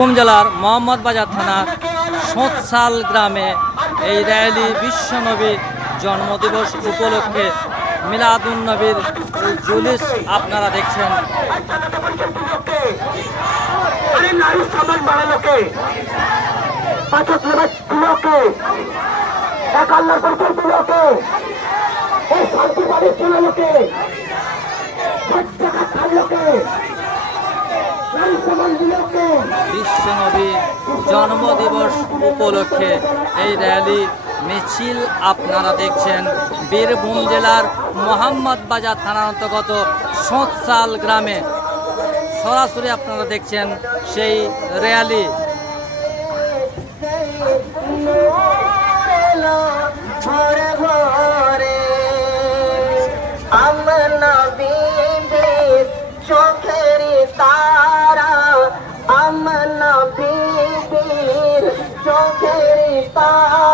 জেলার মোহাম্মদবাজার থানার সোঁতশাল গ্রামে এই র্যালি বিশ্বনবীর জন্মদিবস উপলক্ষে মিলাদুন্নবীর জুলুস আপনারা দেখছেন। বিশ্বনবীর জন্মদিবস উপলক্ষে এই র্যালি মিছিল আপনারা দেখছেন বীরভূম জেলার মোহাম্মদবাজার থানার অন্তর্গত সোঁতশাল গ্রামে। সরাসরি আপনারা দেখছেন সেই র্যালি। চোখের তারা আমনা বিবির চোখের তারা